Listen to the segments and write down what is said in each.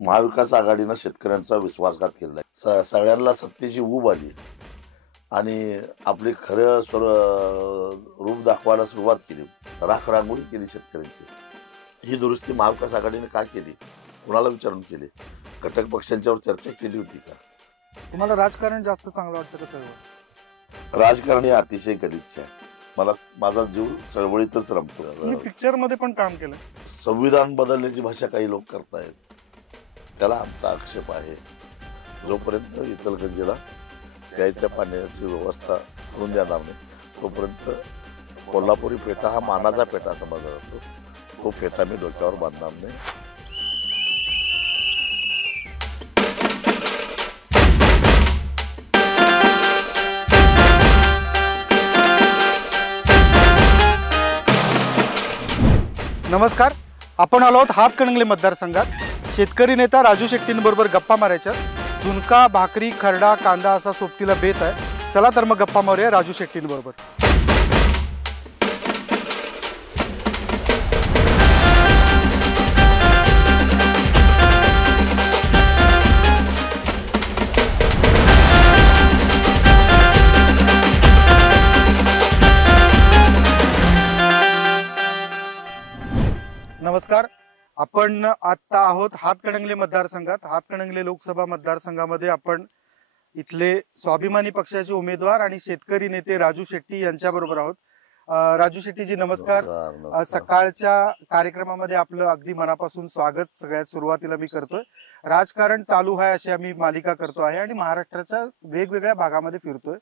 महाविकास आघाडीनं शेतकऱ्यांचा विश्वासघात केलेला आहे. सगळ्यांना सत्तेची ऊब आली आणि आपले खरं रूप दाखवायला सुरुवात केली. राखरांगोळी केली शेतकऱ्यांची. ही दुरुस्ती महाविकास आघाडीने का केली? कुणाला विचारून केली? घटक पक्षांच्यावर चर्चा केली होती का? तुम्हाला राजकारण जास्त चांगलं वाटतं का चळवळ? राजकारण हे अतिशय गलिच्छ आहे. मला माझा जीव चळवळीतच रमतो. तुम्ही पिक्चर मध्ये पण काम केलं. संविधान बदलण्याची भाषा काही लोक करतायत, त्याला आमचा आक्षेप आहे. जोपर्यंत इचलकरंजीला प्यायच्या पाण्याची व्यवस्था करून देणार नाही तोपर्यंत कोल्हापुरी पेठा हा मानाचा पेठा समजला जातो. तो पेठा मी डोक्यावर बांधणार नाही. नमस्कार, आपण आलो आहोत हातकणंगले मतदारसंघात. शेतकरी नेता राजू शेट्टींबरोबर गप्पा मारायच्या. झुणका, भाकरी, खरडा, कांदा असा सोबतीला बेत आहे. चला तर मग गप्पा मारूया राजू शेट्टींबरोबर. नमस्कार, आपण आता आहोत हातकणंगले मतदारसंघात. हातकणंगले लोकसभा मतदारसंघामध्ये आपण इथले स्वाभिमानी पक्षाचे उमेदवार आणि शेतकरी नेते राजू शेट्टी यांच्या बरोबर आहोत. राजू शेट्टीजी नमस्कार. सकाळच्या कार्यक्रमामध्ये आपलं अगदी मनापासून स्वागत सगळ्यात सुरुवातीला मी करतोय. राजकारण चालू आहे अशी आम्ही मालिका करतो आहे आणि महाराष्ट्राच्या वेगवेगळ्या भागामध्ये फिरतोय.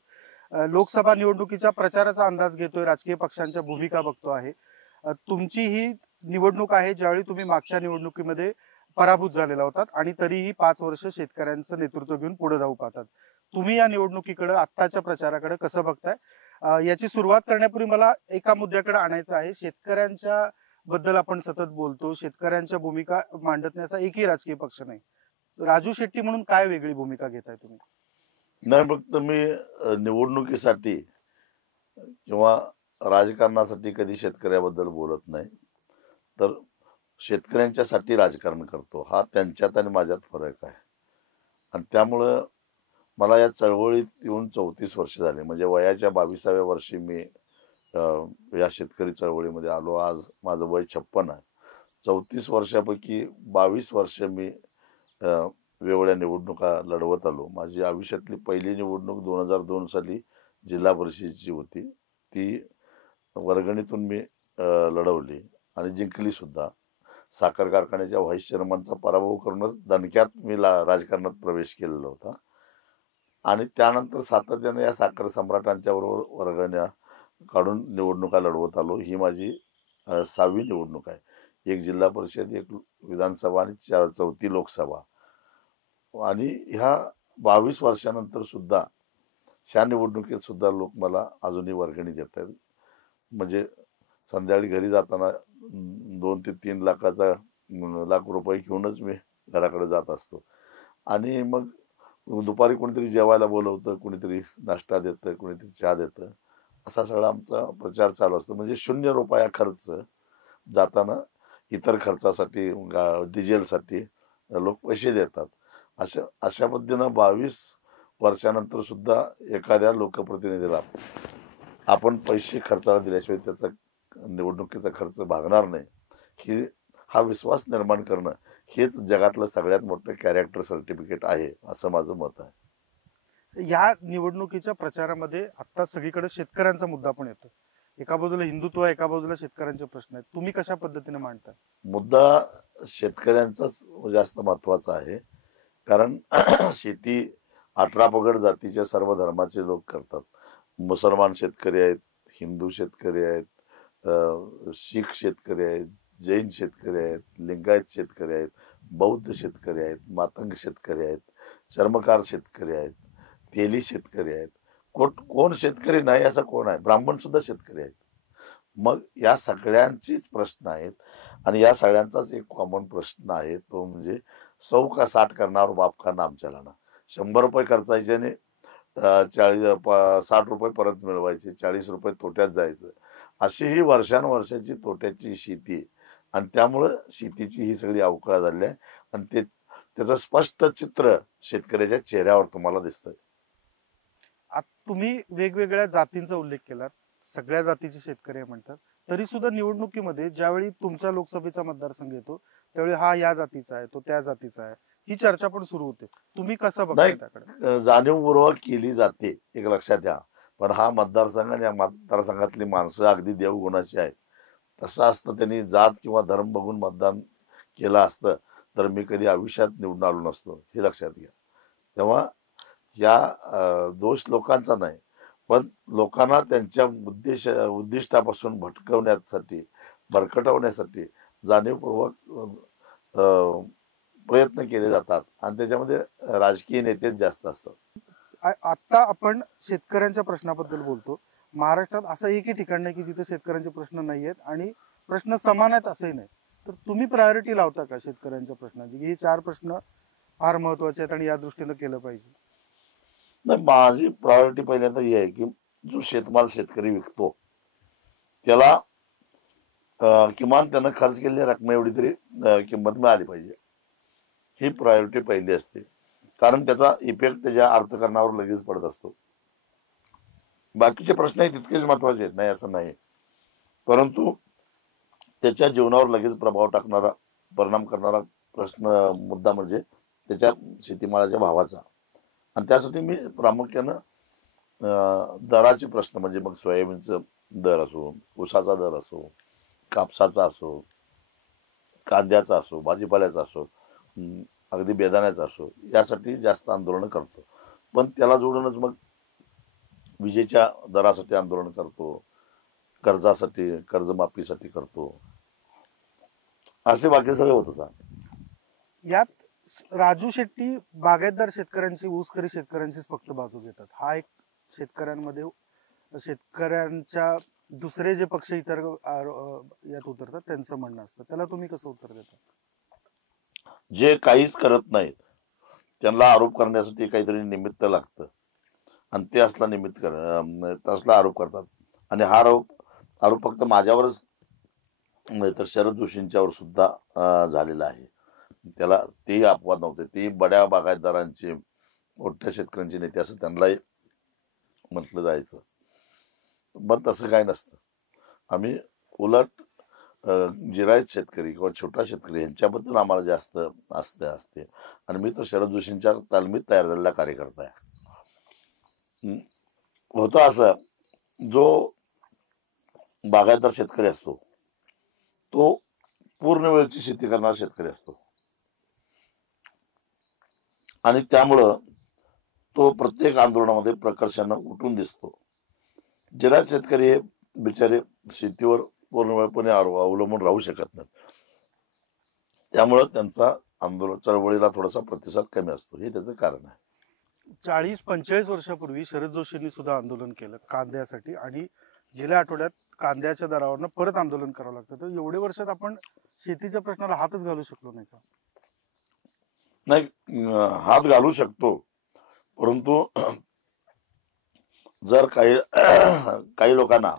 लोकसभा निवडणुकीच्या प्रचाराचा अंदाज घेतोय, राजकीय पक्षांच्या भूमिका बघतो आहे. तुमची ही निवडणूक आहे ज्यावेळी तुम्ही मागच्या निवडणुकीमध्ये पराभूत झालेला होतात आणि तरीही 5 वर्ष शेतकऱ्यांचं नेतृत्व घेऊन पुढे जाऊ पाहतात. तुम्ही या निवडणुकीकडे, आत्ताच्या प्रचाराकडे कसं बघताय? याची सुरुवात करण्यापूर्वी मला एका मुद्द्याकडे आणायचं आहे. शेतकऱ्यांच्या बद्दल आपण सतत बोलतो, शेतकऱ्यांच्या भूमिका मांडण्याचा एकही राजकीय पक्ष नाही. राजू शेट्टी म्हणून काय वेगळी भूमिका घेताय तुम्ही? नाही, फक्त मी निवडणुकीसाठी किंवा राजकारणासाठी कधी शेतकऱ्याबद्दल बोलत नाही, तर शेतकऱ्यांच्यासाठी राजकारण करतो. हा त्यांच्यात आणि माझ्यात फरक आहे. आणि त्यामुळं मला या चळवळीत येऊन 34 वर्ष झाली. म्हणजे वयाच्या 22व्या वर्षी मी या शेतकरी चळवळीमध्ये आलो. आज माझं वय 56 आहे. 34 वर्षापैकी 22 वर्ष मी वेगवेगळ्या निवडणुका लढवत आलो. माझी आयुष्यातली पहिली निवडणूक 2002 साली जिल्हा परिषदेची होती. ती वर्गणीतून मी लढवली आणि जिंकली सुद्धा. साखर कारखान्याच्या व्हाईस चेअरमनचा पराभव करूनच दणक्यात मी राजकारणात प्रवेश केलेला होता. आणि त्यानंतर सातत्याने या साखर सम्राटांच्या बरोबर वर्गण्या काढून निवडणुका लढवत आलो. ही माझी 6वी निवडणूक आहे. 1 जिल्हा परिषद, 1 विधानसभा आणि 4थी लोकसभा. आणि ह्या 22 वर्षानंतर सुद्धा ह्या निवडणुकीत सुद्धा लोक मला अजूनही वर्गणी देत आहेत. म्हणजे संध्याकाळी घरी जाताना 2 ते 3 लाख रुपये घेऊनच मी घराकडे जात असतो. आणि मग दुपारी कोणीतरी जेवायला बोलवतं, कोणीतरी नाश्ता देतं, कोणीतरी चहा देतं. असा सगळा आमचा प्रचार चालू असतो. म्हणजे 0 रुपया खर्च. जाताना इतर खर्चासाठी, डिझेलसाठी लोक पैसे देतात. अशा पद्धतीनं 22 वर्षानंतर सुद्धा एखाद्या लोकप्रतिनिधीला आपण पैसे खर्चाला दिल्याशिवाय त्याचा निवडणुकीचा खर्च भागणार नाही, हा विश्वास निर्माण करणं हेच जगातलं सगळ्यात मोठं कॅरेक्टर सर्टिफिकेट आहे, असं माझं मत आहे. या निवडणुकीच्या प्रचारामध्ये आता सगळीकडे शेतकऱ्यांचा मुद्दा पण येतो. एका बाजूला हिंदुत्व आहे, एका बाजूला शेतकऱ्यांचे प्रश्न आहेत. तुम्ही कशा पद्धतीने मांडता? मुद्दा शेतकऱ्यांचाच जास्त महत्वाचा आहे. कारण शेती 18 पगड जातीच्या सर्व धर्माचे लोक करतात. मुसलमान शेतकरी आहेत, हिंदू शेतकरी आहेत, शीख शेतकरी आहेत, जैन शेतकरी आहेत, लिंगायत शेतकरी आहेत, बौद्ध शेतकरी आहेत, मातंग शेतकरी आहेत, चर्मकार शेतकरी आहेत, तेली शेतकरी आहेत. कोण शेतकरी नाही असं कोण आहे? ब्राह्मण सुद्धा शेतकरी आहेत. मग या सगळ्यांचीच प्रश्न आहेत. आणि या सगळ्यांचाच एक कॉमन प्रश्न आहे, तो म्हणजे 100 का 60 करणार बाप का नाम चलाना. 100 रुपये खर्चायचे आणि 60 रुपये परत मिळवायचे, 40 रुपये तोट्यात जायचं. अशी ही वर्षानुवर्षाची तोट्याची शेती. आणि त्यामुळं शेतीची ही सगळी अवकळा झाली आहे. आणि ते त्याचं स्पष्ट चित्र शेतकऱ्याच्या चेहऱ्यावर तुम्हाला दिसतंय. आता तुम्ही वेगवेगळ्या जातींचा उल्लेख केलात, सगळ्या जातीचे शेतकरी आहे म्हणतात, तरी सुद्धा निवडणुकीमध्ये ज्यावेळी तुमचा लोकसभेचा मतदारसंघ येतो त्यावेळी हा या जातीचा आहे, तो त्या जातीचा आहे, ही चर्चा पण सुरू होते. तुम्ही कसं बघताय नाही, त्याकडे? जाणीवपूर्वक केली जाते, एक लक्षात घ्या. पण हा मतदारसंघ आणि या मतदारसंघातली माणसं अगदी देवगुणाची आहेत. तसं असतं त्यांनी जात किंवा धर्म बघून मतदान केलं असतं तर मी कधी आयुष्यात निवडून आलो नसतो, हे लक्षात घ्या. तेव्हा या दोष लोकांचा नाही, पण लोकांना त्यांच्या उद्दिष्टापासून भटकवण्यासाठी, भरकटवण्यासाठी जाणीवपूर्वक प्रयत्न केले जातात आणि त्याच्यामध्ये राजकीय नेतेच जास्त असतात. आता आपण शेतकऱ्यांच्या प्रश्नाबद्दल बोलतो. महाराष्ट्रात असं एकही ठिकाण नाही की जिथे शेतकऱ्यांचे प्रश्न नाही आहेत आणि प्रश्न समान आहेत असंही नाही. तर तुम्ही प्रायोरिटी लावता का शेतकऱ्यांच्या प्रश्नाची, की हे 4 प्रश्न फार महत्वाचे आहेत आणि या दृष्टीनं केलं पाहिजे? नाही, माझी प्रायोरिटी पहिल्यांदा ही आहे की जो शेतमाल शेतकरी विकतो त्याला किमान त्यानं खर्च केलेल्या रक्कम एवढी तरी किंमत मिळाली पाहिजे, ही प्रायोरिटी पहिली असते. कारण त्याचा इफेक्ट त्याच्या अर्थकारणावर लगेच पडत असतो. बाकीचे प्रश्नही तितकेच महत्वाचे आहेत, नाही असं नाही, परंतु त्याच्या जीवनावर लगेच प्रभाव टाकणारा, परिणाम करणारा मुद्दा म्हणजे त्याच्या शेतीमालाच्या भावाचा. आणि त्यासाठी मी प्रामुख्यानं दराचे प्रश्न म्हणजे मग सोयाबीनचं दर असो, ऊसाचा दर असो, कापसाचा असो, कांद्याचा असो, भाजीपाल्याचा असो, अगदी बेदाण्याचा असो, यासाठी जास्त आंदोलन करतो. पण त्याला जोडूनच मग विजेच्या दरासाठी आंदोलन करतो, कर्जासाठी, कर्जमाफीसाठी करतो, असे बाकी सगळे होत होता. यात राजू शेट्टी बागायतदार शेतकऱ्यांची, ऊसखरी शेतकऱ्यांचीच फक्त बाजू घेतात. हा एक शेतकऱ्यांमध्ये, शेतकऱ्यांच्या दुसरे जे पक्ष इतर यात उतरतात त्यांचं म्हणणं असतं. त्याला तुम्ही कसं उत्तर देता? जे काहीच करत नाहीत त्यांना आरोप करण्यासाठी काहीतरी निमित्त लागतं आणि ते असला आरोप करतात. आणि हा आरोप फक्त माझ्यावरच नाही तर शरद जोशींच्यावर सुद्धा झालेला आहे. त्याला तेही अपवाद नव्हते, ते बड्या बागायतदारांचे, मोठ्या शेतकऱ्यांचे नेते असं त्यांनाही म्हटलं जायचं. पण तसं काय नसतं. आम्ही उलट जिरायत शेतकरी किंवा छोटा शेतकरी यांच्याबद्दल आम्हाला जास्त असते. आणि मी तर शरद जोशींच्या तालमीत तयार झालेला कार्यकर्ता आहे. होतं असं, जो बागायतदार शेतकरी असतो तो पूर्ण वेळची शेती करणारा शेतकरी असतो आणि त्यामुळं तो प्रत्येक आंदोलनामध्ये प्रकर्षानं उठून दिसतो. जिरायत शेतकरी हे बिचारे शेतीवर पूर्णवेळपणे अवलंबून राहू शकत नाहीत, त्यामुळं त्यांचा आंदोलन चळवळीला थोडासा प्रतिसाद कमी असतो, हे त्याचं कारण आहे. 40-45 वर्षापूर्वी शरद जोशींनी सुद्धा आंदोलन केलं कांद्यासाठी आणि गेल्या आठवड्यात कांद्याच्या दरावरनं परत आंदोलन करावं लागतं. तर एवढे वर्षात आपण शेतीच्या प्रश्नाला हातच घालू शकलो नाही का? नाही, हात घालू शकतो, परंतु जर काही लोकांना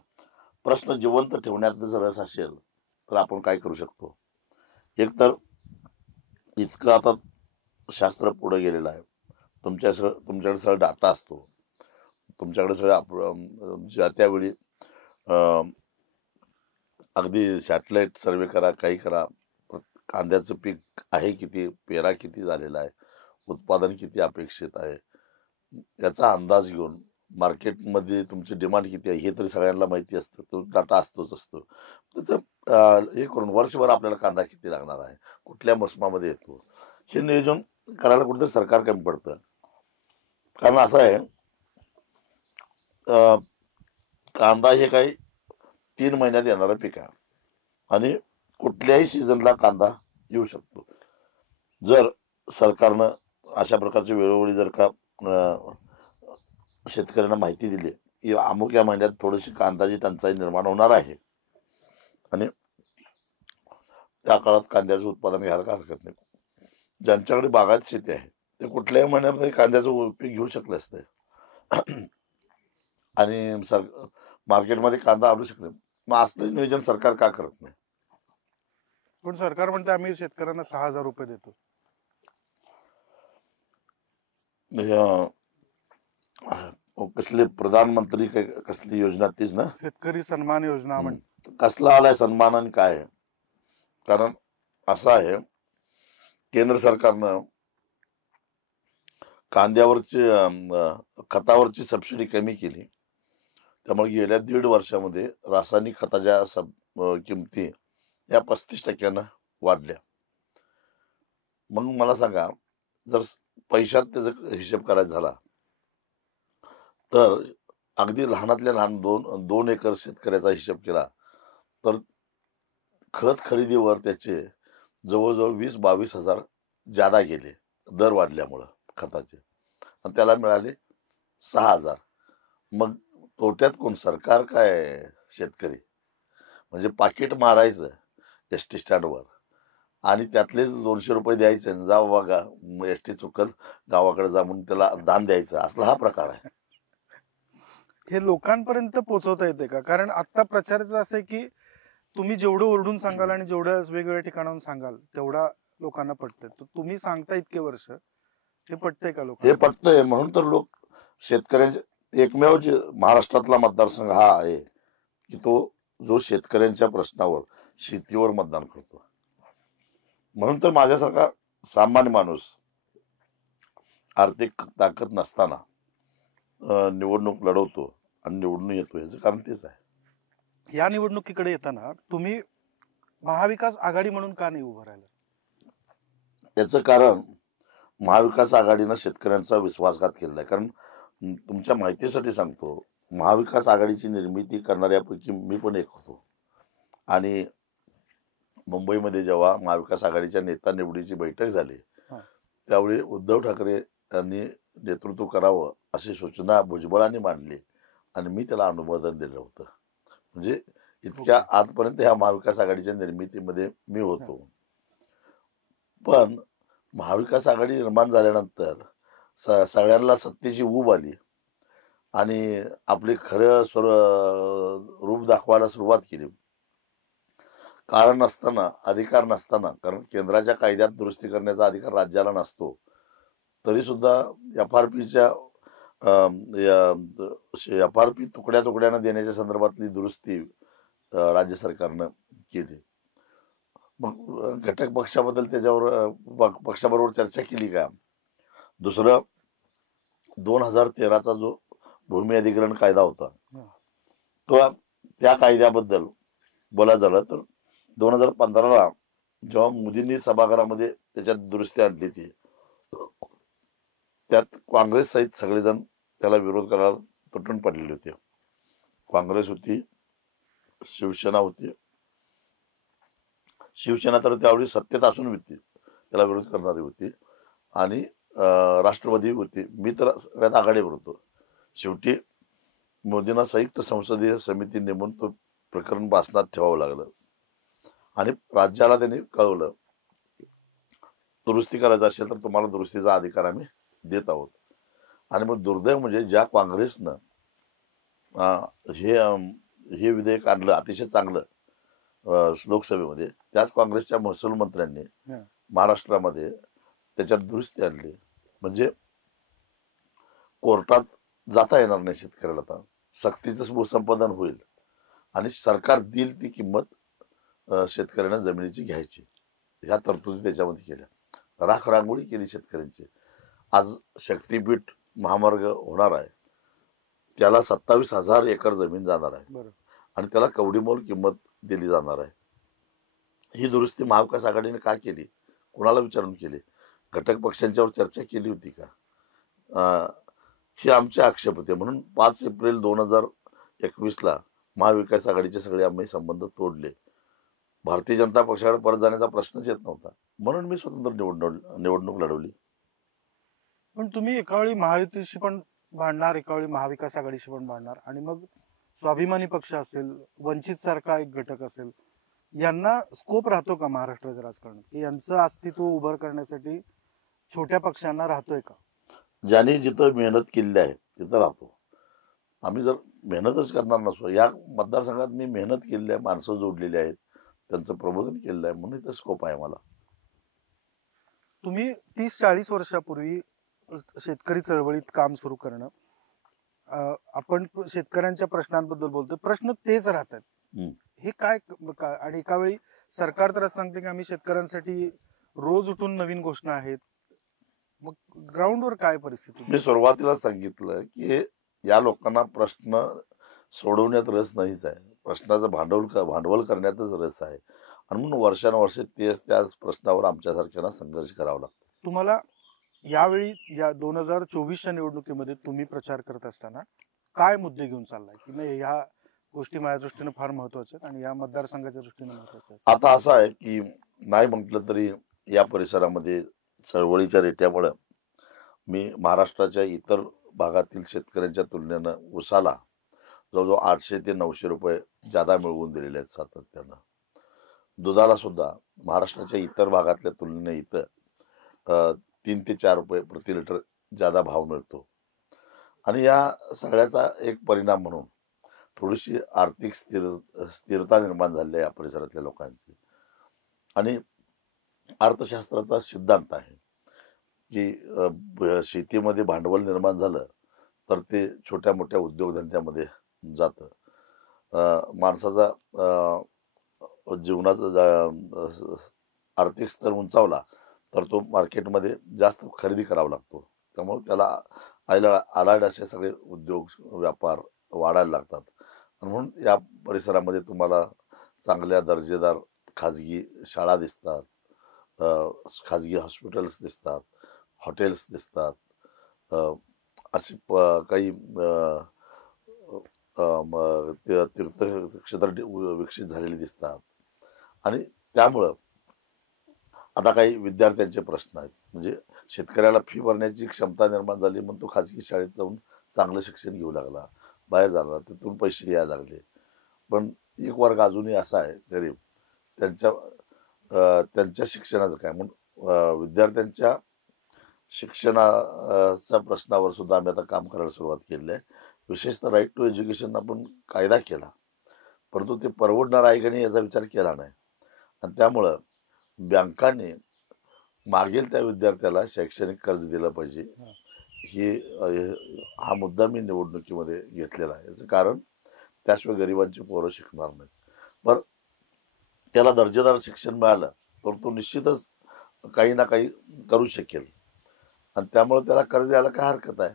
प्रश्न जिवंत ठेवण्यात जर रस असेल तर आपण काय करू शकतो. एक तर इतकं आता शास्त्र पुढे गेलेलं आहे, तुमच्याकडे सगळं डाटा असतो, तुमच्याकडे सगळं ज्या त्यावेळी अगदी सॅटेलाइट सर्वे करा, काही करा, कांद्याचं पीक आहे किती, पेरा किती झालेला आहे, उत्पादन किती अपेक्षित आहे, याचा अंदाज घेऊन मार्केटमध्ये तुमची डिमांड किती आहे हे तरी सगळ्यांना माहिती असतं. तो डाटा असतो. त्याचं हे करून वर्षभर आपल्याला कांदा किती लागणार आहे, कुठल्या मोसमामध्ये येतो, हे नियोजन करायला कुठेतरी सरकार कमी पडतं. कारण असं आहे, कांदा हे काही 3 महिन्यात येणारं पीक आहे आणि कुठल्याही सीझनला कांदा येऊ शकतो. जर सरकारनं अशा प्रकारची वेळोवेळी जर का शेतकऱ्यांना माहिती दिली की अमुक या महिन्यात थोडीशी कांद्याची टंचाई निर्माण होणार आहे आणि त्या काळात कांद्याचं उत्पादन घ्यायला काय हरकत नाही. ज्यांच्याकडे बागायत शेती आहे ते कुठल्याही महिन्यामध्ये कांद्याचं पीक घेऊ शकले असते आणि मार्केटमध्ये कांदा आणू शकले. मग असलं नियोजन सरकार का करत नाही? पण सरकार म्हणते आम्ही शेतकऱ्यांना 6,000 रुपये देतो. कसले प्रधानमंत्री कसली योजना तीच ना. शेतकरी सन्मान योजना हम्म. कसला आलाय सन्मान आणि काय आहे? कारण असं आहे, केंद्र सरकारनं कांद्यावरची खतावरची सबसिडी कमी केली. त्यामुळे गेल्या 1.5 वर्षामध्ये रासायनिक खताच्या किमती या 35% वाढल्या. मग मला सांगा, जर पैशात त्याचा हिशेब करायचा झाला तर अगदी लहानातल्या लहान 2 एकर शेतकऱ्याचा हिशेब केला तर खत खरेदीवर त्याचे जवळजवळ 20-22 हजार ज्यादा गेले दर वाढल्यामुळं खताचे, आणि त्याला मिळाले 6,000. मग तोट्यात कोण, सरकार काय शेतकरी? म्हणजे पाकिट मारायचं एसटी स्टँडवर आणि त्यातलेच 200 रुपये द्यायचे आणि जा बघा एसटी चुकल गावाकडे जा म्हणून त्याला दान द्यायचं, असला हा प्रकार आहे. हे लोकांपर्यंत पोहोचवता येते का? कारण आता प्रचाराचं असं आहे की तुम्ही जेवढं ओरडून सांगाल आणि जेवढं वेगवेगळ्या ठिकाणाहून सांगाल तेवढा लोकांना पटतंय. तर तुम्ही सांगता इतके वर्ष, हे पटतंय का हे लोकांना? पटतंय म्हणून तर लोक शेतकऱ्यांचे एकमेव जे महाराष्ट्रातला मतदारसंघ हा आहे की तो जो शेतकऱ्यांच्या प्रश्नावर, शेतीवर मतदान करतो. म्हणून तर माझ्यासारखा सामान्य माणूस आर्थिक ताकद नसताना निवडणूक लढवतो आणि निवडून येतो. याचं कारण तेच आहे. या निवडणुकीकडे येताना तुम्ही महाविकास आघाडी म्हणून का नाही उभं राहिलं? याचं कारण महाविकास आघाडीनं शेतकऱ्यांचा विश्वासघात केलेला आहे. कारण तुमच्या माहितीसाठी सांगतो, महाविकास आघाडीची निर्मिती करणाऱ्यापैकी मी पण एक होतो. आणि मुंबईमध्ये जेव्हा महाविकास आघाडीच्या नेता निवडीची बैठक झाली त्यावेळी उद्धव ठाकरे यांनी नेतृत्व करावं अशी सूचना भुजबळांनी मांडली आणि मी त्याला अनुमोदन दिलं होतं. म्हणजे इतक्या आजपर्यंत ह्या महाविकास आघाडीच्या निर्मितीमध्ये मी होतो. पण महाविकास आघाडी निर्माण झाल्यानंतर सगळ्यांना सत्तेची ऊब आली आणि आपले खरं रूप दाखवायला सुरुवात केली. कारण नसताना, अधिकार नसताना, कारण केंद्राच्या कायद्यात दुरुस्ती करण्याचा अधिकार राज्याला नसतो, तरी सुद्धा FRPच्या FRP तुकड्या तुकड्यानं देण्याच्या संदर्भातली दुरुस्ती राज्य सरकारनं केली. मग घटक पक्षाबद्दल त्याच्यावर पक्षाबरोबर चर्चा केली का? दुसरं 2013चा जो भूमी अधिग्रहण कायदा होता, तो त्या कायद्याबद्दल बोलायचं झालं तर 2015ला जेव्हा मोदींनी सभागृहामध्ये त्याच्यात दुरुस्ती आणली ती, त्यात काँग्रेस सहित सगळेजण त्याला विरोध करायला तुटून पडलेले होते. काँग्रेस होती, शिवसेना होती. शिवसेना तर त्यावेळी सत्तेत असून होती, त्याला विरोध करणारी होती, आणि राष्ट्रवादी होती. मी तर सगळ्यात आघाडीवर होतो. शेवटी मोदींना संयुक्त संसदीय समिती नेमून तो प्रकरण भासणात ठेवावं लागलं आणि राज्याला त्यांनी कळवलं, दुरुस्ती करायचं असेल तर तुम्हाला दुरुस्तीचा अधिकार आम्ही देत आहोत. आणि मग दुर्दैव म्हणजे ज्या काँग्रेसनं हे विधेयक आणलं अतिशय चांगलं लोकसभेमध्ये, त्याच काँग्रेसच्या महसूल मंत्र्यांनी महाराष्ट्रामध्ये त्याच्यात दुरुस्ती आणली. म्हणजे कोर्टात जाता येणार नाही शेतकऱ्याला, आता सक्तीचं भूसंपादन होईल आणि सरकार देईल ती किंमत शेतकऱ्यांना जमिनीची घ्यायची. ह्या तरतुदी त्याच्यामध्ये केल्या. राखरांगोळी केली शेतकऱ्यांची. आज शक्तीपीठ महामार्ग होणार आहे, त्याला 27,000 एकर जमीन जाणार आहे आणि त्याला कवडीमोल किंमत दिली जाणार आहे. ही दुरुस्ती महाविकास आघाडीने का केली? कुणाला विचारून केली? घटक पक्षांच्यावर चर्चा केली होती का? हे आमचे आक्षेप होते. म्हणून 5 एप्रिल 2021ला महाविकास आघाडीचे सगळे आम्ही संबंध तोडले. भारतीय जनता पक्षाकडे परत जाण्याचा प्रश्नच येत नव्हता, म्हणून मी स्वतंत्र निवडणूक लढवली. पण तुम्ही एकावेळी महायुतीशी पण भांडणार, एकावेळी महाविकास आघाडीशी पण भांडणार, आणि मग स्वाभिमानी पक्ष असेल, वंचित सारखा एक घटक असेल, यांना स्कोप राहतो का महाराष्ट्राच्या राजकारणात, की यांचं अस्तित्व उभं करण्यासाठी छोट्या पक्षांना राहतोय का? ज्यांनी जिथं मेहनत केलेली आहे तिथं राहतो. आम्ही जर मेहनतच करणार नसतो, या मतदारसंघात मी मेहनत केलेली आहे, माणसं जोडलेली आहेत, त्यांचं प्रबोधन केलेलं आहे, म्हणून इथं स्कोप आहे मला. तुम्ही 30-40 वर्षापूर्वी शेतकरी चळवळीत काम सुरू करणं. आपण शेतकऱ्यांच्या प्रश्नांबद्दल बोलतोय, प्रश्न तेच राहतात. हम्म. हे काय आणि एका वेळी सरकार तर असं सांगते की आम्ही शेतकऱ्यांसाठी रोज उठून नवीन घोषणा आहेत. मग ग्राउंडवर काय परिस्थिती? मी सुरुवातीला सांगितलं की या लोकांना प्रश्न सोडवण्यात रस नाहीच आहे, प्रश्नाचं भांडवल करण्यातच रस आहे. आणि म्हणून वर्षानुवर्षे त्याच प्रश्नावर आमच्यासारख्यांना संघर्ष करावा लागतो. तुम्हाला यावेळी या 2024च्या निवडणुकीमध्ये तुम्ही प्रचार करत असताना काय मुद्दे घेऊन चाललाय की नाही ह्या गोष्टी माझ्या दृष्टीने फार महत्वाच्या आहेत आणि या मतदारसंघाच्या दृष्टीने महत्वाच्या आहेत? आता असं आहे की नाही म्हटलं तरी या परिसरामध्ये चळवळीच्या रेट्यामुळे मी महाराष्ट्राच्या इतर भागातील शेतकऱ्यांच्या तुलनेनं ऊसाला जवळजवळ 800 ते 900 रुपये जादा मिळवून दिलेले आहेत सातत्यानं. दुधाला सुद्धा महाराष्ट्राच्या इतर भागातल्या तुलनेने इथं 3 ते 4 रुपये प्रति लिटर जादा भाव मिळतो. आणि या सगळ्याचा एक परिणाम म्हणून थोडीशी आर्थिक स्थिरता निर्माण झाली आहे या परिसरातल्या लोकांची. आणि अर्थशास्त्राचा सिद्धांत आहे की शेतीमध्ये भांडवल निर्माण झालं तर ते छोट्या मोठ्या उद्योगधंद्यामध्ये जातं. माणसाचा जीवनाचा आर्थिक स्तर उंचावला तर तो मार्केटमध्ये जास्त खरेदी करावा लागतो. त्यामुळे त्याला आलाड असे सगळे उद्योग व्यापार वाढायला लागतात. आणि म्हणून या परिसरामध्ये तुम्हाला चांगल्या दर्जेदार खाजगी शाळा दिसतात, खाजगी हॉस्पिटल्स दिसतात, हॉटेल्स दिसतात, अशी काही तीर्थक्षेत्र विकसित झालेली दिसतात. आणि त्यामुळं आता काही विद्यार्थ्यांचे प्रश्न आहेत. म्हणजे शेतकऱ्याला फी भरण्याची क्षमता निर्माण झाली म्हणून तो खाजगी शाळेत जाऊन चांगलं शिक्षण घेऊ लागला, बाहेर जाणार, तिथून पैसे यायला लागले. पण एक वर्ग अजूनही असा आहे गरीब, त्यांच्या शिक्षणाचं काय म्हणून विद्यार्थ्यांच्या शिक्षणाच्या प्रश्नावर सुद्धा आम्ही आता काम करायला सुरुवात केली आहे. विशेषतः राईट टू एज्युकेशन आपण कायदा केला, परंतु ते परवडणार आहे का नाही याचा विचार केला नाही. आणि त्यामुळं बँकांनी मागेल त्या विद्यार्थ्याला शैक्षणिक कर्ज दिलं पाहिजे. हा मुद्दा मी निवडणुकीमध्ये घेतलेला आहे. याचं कारण त्याशिवाय गरिबांची पोरं शिकणार नाहीत. बरं, त्याला दर्जेदार शिक्षण मिळालं तर तो निश्चितच काही ना काही करू शकेल आणि त्यामुळे त्याला कर्ज द्यायला काय हरकत आहे.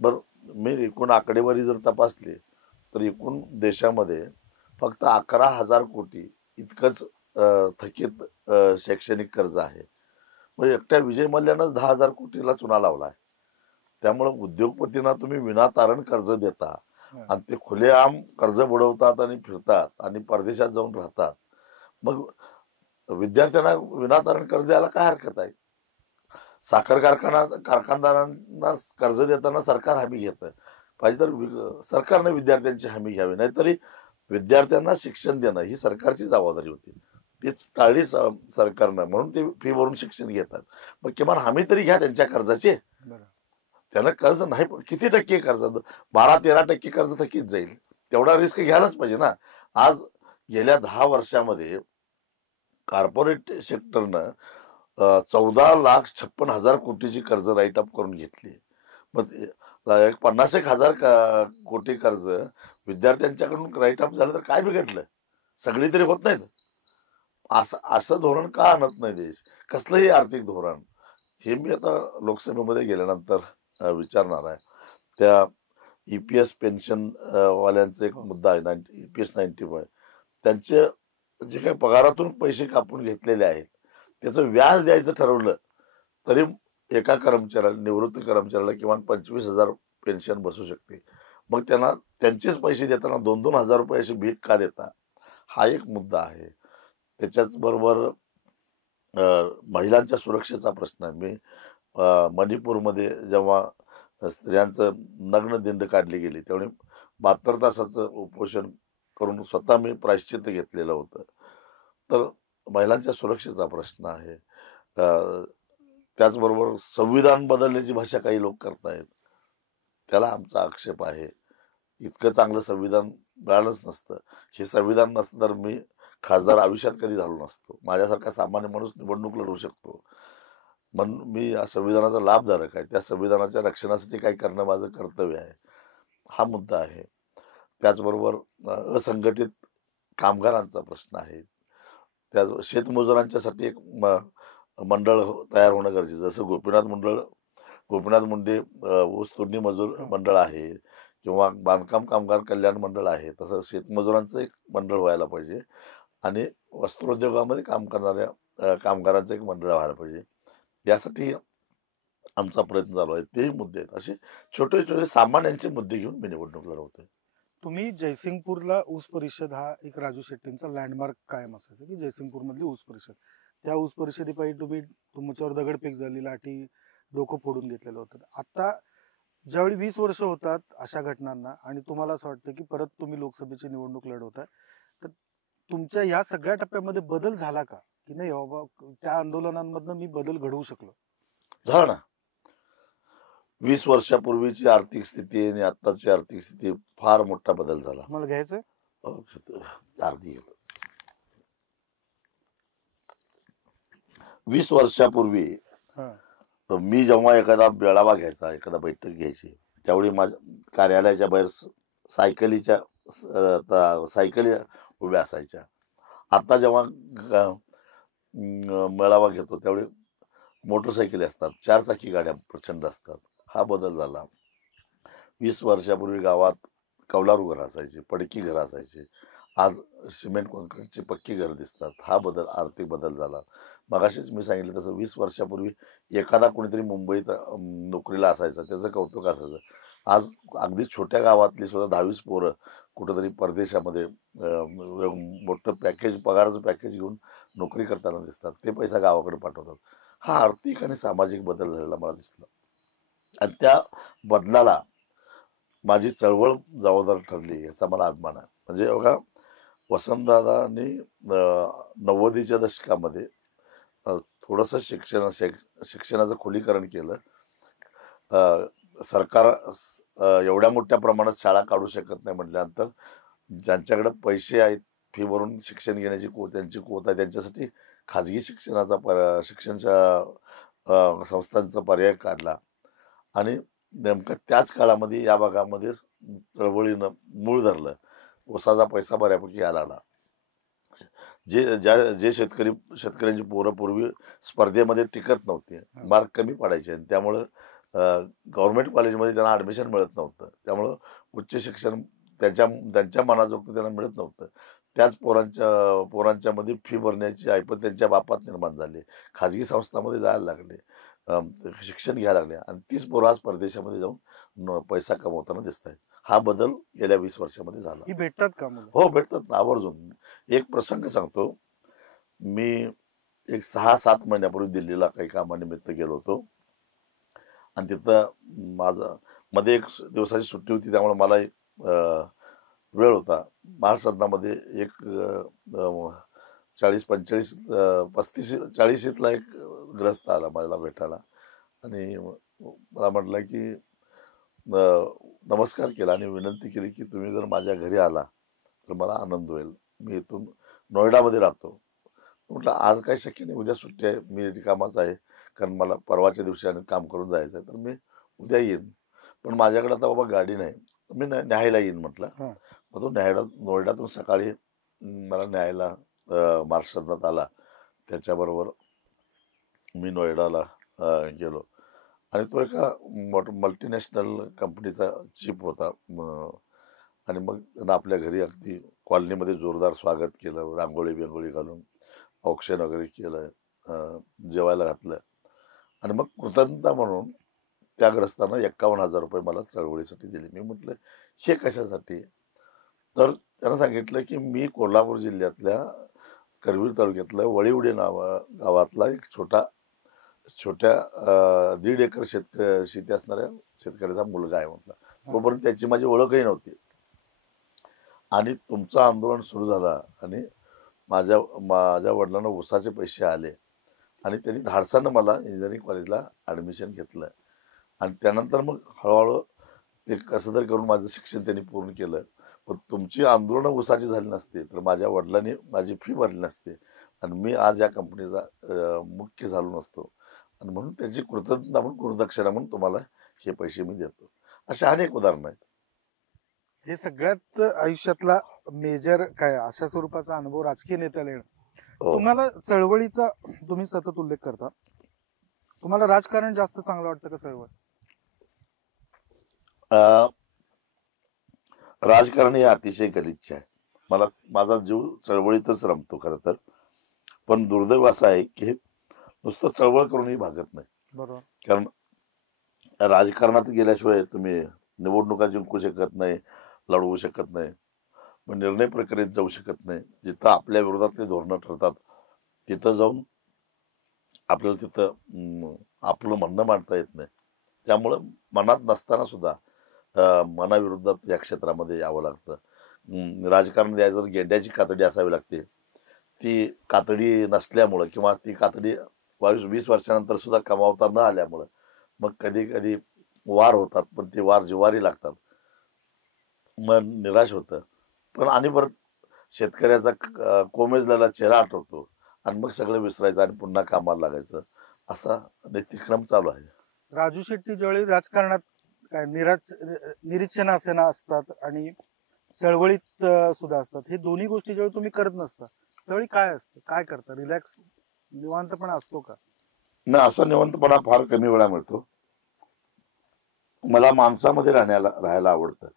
बरं, मी एकूण आकडेवारी जर तपासली तर एकूण देशामध्ये फक्त 11,000 कोटी इतकंच थकीत शैक्षणिक कर्ज आहे. म्हणजे एकट्या विजय मल्ल्यानंच 10,000 कोटीला चुना लावला आहे. त्यामुळं उद्योगपतींना तुम्ही विनातारण कर्ज देता आणि ते खुलेआम कर्ज बुडवतात आणि फिरतात आणि परदेशात जाऊन राहतात. मग विद्यार्थ्यांना विनातारण कर्ज द्यायला काय हरकत आहे. साखर कारखानदारांना कर्ज देताना सरकार हमी घेतं, पाहिजे तर सरकारने विद्यार्थ्यांची हमी घ्यावी. नाहीतरी विद्यार्थ्यांना शिक्षण देणं ही सरकारची जबाबदारी होती, तीच टाळली सरकारनं, म्हणून ते फी भरून शिक्षण घेतात. मग किमान हमी तरी घ्या त्यांच्या कर्जाची. त्यांना कर्ज नाही, किती टक्के कर्ज, 12-13% कर्ज थकीत जाईल, तेवढा रिस्क घ्यायलाच पाहिजे ना. आज गेल्या 10 वर्षामध्ये कॉर्पोरेट सेक्टरनं 14,56,000 कोटीची कर्ज राईट अप करून घेतली. मग 50,000 कोटी कर्ज विद्यार्थ्यांच्याकडून राईट अप झालं तर काय बिघडलं, सगळी तरी होत नाहीत. असं धोरण का आणत नाही देश, कसलंही आर्थिक धोरण, हे मी आता लोकसभेमध्ये गेल्यानंतर विचारणार आहे. त्या EPS पेन्शन वाल्यांचा एक मुद्दा आहे, EPS 95, त्यांचे जे काही पगारातून पैसे कापून घेतलेले आहेत त्याचं व्याज द्यायचं ठरवलं तरी एका कर्मचाऱ्याला, निवृत्त कर्मचाऱ्याला किमान 25,000 पेन्शन बसू शकते. मग त्यांना त्यांचेच पैसे देताना 2-2 हजार रुपये अशी भीक का देता, हा एक मुद्दा आहे. त्याच्याच बरोबर महिलांच्या सुरक्षेचा प्रश्न आहे. मी मणिपूरमध्ये जेव्हा स्त्रियांचं नग्न दिंड काढली गेली त्यावेळी 72 तासाचं उपोषण करून स्वतः मी प्रायश्चित्त घेतलेलं होतं. तर महिलांच्या सुरक्षेचा प्रश्न आहे. त्याचबरोबर संविधान बदलण्याची भाषा काही लोक करतायत, त्याला आमचा आक्षेप आहे. इतकं चांगलं संविधान मिळालंच नसतं. हे संविधान नसतं तर मी खासदार आयुष्यात कधी झालो नसतो. माझ्यासारखा सामान्य माणूस निवडणूक लढवू शकतो. म्हणून मी या संविधानाचा लाभधारक आहे. त्या संविधानाच्या रक्षणासाठी काही करणं माझं कर्तव्य आहे. हा मुद्दा आहे. त्याचबरोबर असंघटित कामगारांचा प्रश्न आहे. त्या शेतमजुरांच्यासाठी एक मंडळ तयार होणं गरजेचं. जसं गोपीनाथ मुंडे ऊस तोडणी मजूर मंडळ आहे किंवा बांधकाम कामगार कल्याण मंडळ आहे, तसं शेतमजुरांचं एक मंडळ व्हायला पाहिजे आणि वस्त्रोद्योगामध्ये काम करणाऱ्या कामगारांचं एक मंडळ व्हायला पाहिजे. यासाठी आमचा प्रयत्न चालू आहे. तेही मुद्दे आहेत. असे छोटे छोटे सामान्यांचे मुद्दे घेऊन मी निवडणूक लढवतोय. तुम्ही जयसिंगपूरला ऊस परिषद हा एक राजू शेट्टींचा लँडमार्क कायम असायचा की जयसिंगपूर मधली ऊस परिषद. त्या ऊस परिषदेपायी तुमच्यावर दगडफेक झाली, लाठी, डोकं फोडून घेतलेलं होतं. आता ज्यावेळी 20 वर्ष होतात अशा घटनांना आणि तुम्हाला असं वाटतं की परत तुम्ही लोकसभेची निवडणूक लढवताय, तर तुमच्या या सगळ्या टप्प्यामध्ये बदल झाला का की नाही बाबा त्या आंदोलनांमधनं मी बदल घडवू शकलो? झालं ना. 20 वर्षापूर्वीची आर्थिक स्थिती आणि आत्ताची आर्थिक स्थिती फार मोठा बदल झाला. मला घ्यायचंय अर्धी 20 वर्षापूर्वी हा. मी जेव्हा एखादा मेळावा घ्यायचा, एखादा बैठक घ्यायची, त्यावेळी माझ्या कार्यालयाच्या बाहेर सायकली उभ्या असायच्या. आता जेव्हा मेळावा घेतो त्यावेळी मोटरसायकली असतात, 4 चाकी गाड्या प्रचंड असतात. हा बदल झाला. 20 वर्षापूर्वी गावात कौलारू घरं असायची, पडकी घरं असायची. आज सिमेंट कॉन्क्रीटची पक्की घरं दिसतात. हा बदल, आर्थिक बदल झाला. मगाशीच मी सांगितलं तसं 20 वर्षापूर्वी एखादा कोणीतरी मुंबईत नोकरीला असायचा, त्याचं कौतुक असायचं. आज अगदी छोट्या गावातली सुद्धा 10-20 पोरं कुठंतरी परदेशामध्ये मोठं पगाराचं पॅकेज घेऊन नोकरी करताना दिसतात. ते पैसा गावाकडे पाठवतात. हा आर्थिक आणि सामाजिक बदल झालेला मला दिसला आणि त्या बदलाला माझी चळवळ जबाबदार ठरली याचा मला अभिमान आहे. म्हणजे बघा, वसंतदादांनी 90च्या दशकामध्ये थोडंसं शिक्षणाचं खुलीकरण केलं. सरकार एवढ्या मोठ्या प्रमाणात शाळा काढू शकत नाही म्हटल्यानंतर ज्यांच्याकडे पैसे आहेत, फी भरून शिक्षण घेण्याची त्यांची कोत आहे, त्यांच्यासाठी खाजगी शिक्षणच्या संस्थांचा पर्याय काढला आणि नेमकं त्याच काळामध्ये या भागामध्ये चळवळीनं मूळ धरलं. ऊसाचा पैसा बऱ्यापैकी यायला लागला. जे शेतकऱ्यांची पोरं पूर्वी स्पर्धेमध्ये टिकत नव्हती, मार्क कमी पडायचे आणि त्यामुळं गव्हर्नमेंट कॉलेजमध्ये त्यांना ॲडमिशन मिळत नव्हतं. त्यामुळं उच्च शिक्षण त्यांच्या मनाजोगतं त्यांना मिळत नव्हतं. त्याच पोरांच्यामध्ये फी भरण्याची ऐपत त्यांच्या बापात निर्माण झाली. खाजगी संस्थांमध्ये जायला लागले, शिक्षण घ्यायला लागले आणि तीच पोरं आज परदेशामध्ये जाऊन पैसा कमवताना दिसत आहेत. हा बदल गेल्या 20 वर्षामध्ये झाला. ही भेटतात का मुलं? हो, भेटतात ना, आवर्जून. एक प्रसंग सांगतो. मी एक 6-7 महिन्यापूर्वी दिल्लीला काही कामानिमित्त गेलो होतो आणि तिथं माझं मध्ये एक दिवसाची सुट्टी होती, त्यामुळे मला वेळ होता. महाराष्ट्रामध्ये एक 40-45 35-40ला एक ग्रस्त आला मला भेटायला आणि मला म्हटलं की नमस्कार केला आणि विनंती केली की तुम्ही जर माझ्या घरी आला तर मला आनंद होईल. मी इथून नोएडामध्ये राहतो. म्हटलं आज काही शक्य नाही, उद्या सुट्टी आहे, मी रिकामाच आहे, कारण मला परवाच्या दिवशी आणि काम करून जायचं आहे, तर मी उद्या येईन. पण माझ्याकडे आता बाबा गाडी नाही, मी न्यायला येईन म्हटलं. मग तो नोएडातून सकाळी मला न्यायला महाराष्ट्रात आला. त्याच्याबरोबर मी नोएडाला गेलो आणि तो एका मल्टीनॅशनल कंपनीचा चीफ होता आणि मग त्यांना आपल्या घरी अगदी कॉलनीमध्ये जोरदार स्वागत केलं, रांगोळी घालून औक्षण वगैरे केलं, जेवायला घातलं आणि मग कृतज्ञता म्हणून त्या ग्रस्तांना 51,000 रुपये मला चळवळीसाठी दिले. मी म्हटलं हे कशासाठी? तर त्यांना सांगितलं की मी कोल्हापूर जिल्ह्यातल्या करवीर तालुक्यातल्या वळीवडी गावातला एक छोट्या 1.5 एकर शेती असणाऱ्या शेतकऱ्याचा मुलगा आहे म्हटलं. तोपर्यंत त्याची माझी ओळखही नव्हती आणि तुमचं आंदोलन सुरू झालं आणि माझ्या वडिलांना ऊसाचे पैसे आले आणि त्यांनी धाडसानं मला इंजिनिअरिंग कॉलेजला ॲडमिशन घेतलं आणि त्यानंतर मग हळूहळू ते कसं तरी करून माझं शिक्षण त्यांनी पूर्ण केलं. पण तुमची आंदोलनं ऊसाची झाली नसते तर माझ्या वडिलांनी माझी फी भरली नसते आणि मी आज या कंपनीचा मुख्य झालो नसतो आणि म्हणून त्याची कृतज्ञता म्हणून गुरुदक्षिणा म्हणून तुम्हाला हे पैसे मी देतो. असे अनेक उदाहरणं आहेत. हे सगळ्यात आयुष्यातला मेजर काय अशा स्वरूपाचा अनुभव राजकीय नेत्याला येणं. हो. तुम्हाला चळवळीचा तुम्ही सतत उल्लेख करता. तुम्हाला राजकारण जास्त चांगलं वाटतं का चळवळ? अं, राजकारण हे अतिशय गलिच्छ आहे. मला माझा जीव चळवळीतच रमतो खरं तर. पण दुर्दैव असं आहे की नुसतं चळवळ करूनही भागत नाही. बरोबर. कारण राजकारणात गेल्याशिवाय तुम्ही निवडणुका जिंकू शकत नाही, लढवू शकत नाही, मग निर्णय प्रक्रियेत जाऊ शकत नाही. जिथं आपल्या विरोधातली धोरणं ठरतात तिथं जाऊन आपल्याला तिथं आपलं म्हणणं मांडता येत नाही. त्यामुळं मनात नसताना सुद्धा मनाविरोधात या क्षेत्रामध्ये यावं लागतं. राजकारण द्यायचं तर गेंड्याची कातडी असावी लागते. ती कातडी नसल्यामुळं किंवा ती कातडी 20 वर्षानंतर सुद्धा कमावता न आल्यामुळं मग कधी कधी वार होतात, पण ते वार जिव्हारी लागतात. मन निराश होतं. पण आणि परत शेतकऱ्याचा कोमेजलेला चेहरा आठवतो आणि मग सगळं विसरायचं आणि पुन्हा कामाला लागायचं. असा नित्यक्रम चालू आहे. राजू शेट्टी ज्यावेळी राजकारणात काय निरीक्षण असेना असतात आणि चळवळीत सुद्धा असतात, हे दोन्ही गोष्टी ज्यावेळी तुम्ही करत नसता त्यावेळी काय असतं, काय करता? रिलॅक्स निवांतपणा असतो का? ना असा निवंतपणा फार कमी वेळा मिळतो. मला माणसामध्ये राहायला आवडतं.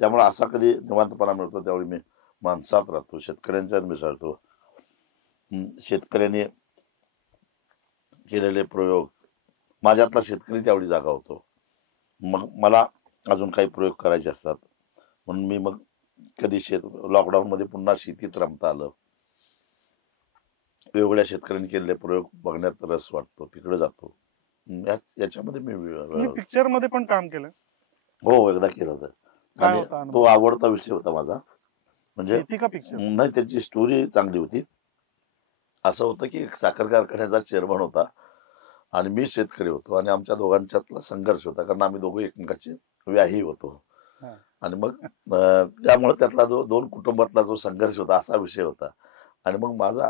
त्यामुळे असा कधी निवांतपणा मिळतो त्यावेळी मी माणसात राहतो, शेतकऱ्यांच्यात मिसळतो. शेतकऱ्याने केलेले प्रयोग, माझ्यातला शेतकरी त्यावेळी जागा होतो. मग मला अजून काही प्रयोग करायचे असतात म्हणून मी मग कधी लॉकडाऊनमध्ये पुन्हा शेतीत रमता आलं. वेगवेगळ्या शेतकऱ्यांनी केलेले प्रयोग बघण्यात रस वाटतो, तिकडे जातो. याच्यामध्ये मी पिक्चर मध्ये पण काम केलं? हो, एकदा केलं होतं. काय आणि होता अनुभव? तो आवडता विषय होता माझा. म्हणजे शेती का पिक्चर? नाही, त्याची स्टोरी चांगली होती. असं होतं की एक साखर कारखान्याचा चेअरमन होता आणि मी शेतकरी होतो आणि आमच्या दोघांच्यातला संघर्ष होता, कारण आम्ही दोघं एकमेकाचे व्याही होतो. हा. आणि मग त्यामुळे त्यातला जो दोन कुटुंबातला जो संघर्ष होता असा विषय होता. आणि मग माझा